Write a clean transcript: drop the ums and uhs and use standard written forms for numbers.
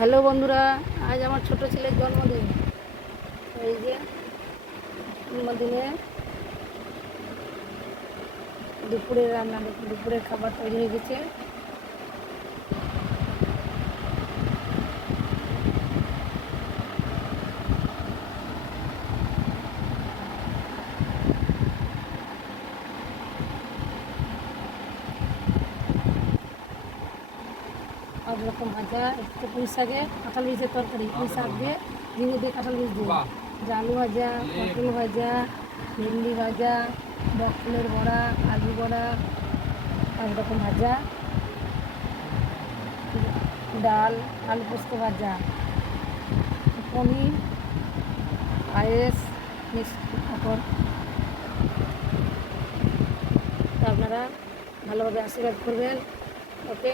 Hello বন্ধুরা, আজ আমার ছোট ছেলের জন্মদিন। এই যে জন্মদিনে দুপুরের রান্না, দুপুরের খাবার তৈরি হয়ে গেছে। সব রকম ভাজা, একটু পুঁই শাকে কাঁঠাল বীজের তরকারি, পুঁই শাক দিয়ে ঝিঙে দিয়ে কাঁঠাল বীজ দিয়ে, আলু ভাজা, পটল ভাজা, ভেন্ডি ভাজা, বক ফুলের বড়া, আলু বড়া, সব রকম ভাজা, ডাল, আলু পোস্ত ভাজা, পনির, পায়েস, মিষ্টি, পাঁপড়। তো আপনারা ভালোভাবে আশীর্বাদ করবেন। ওকে।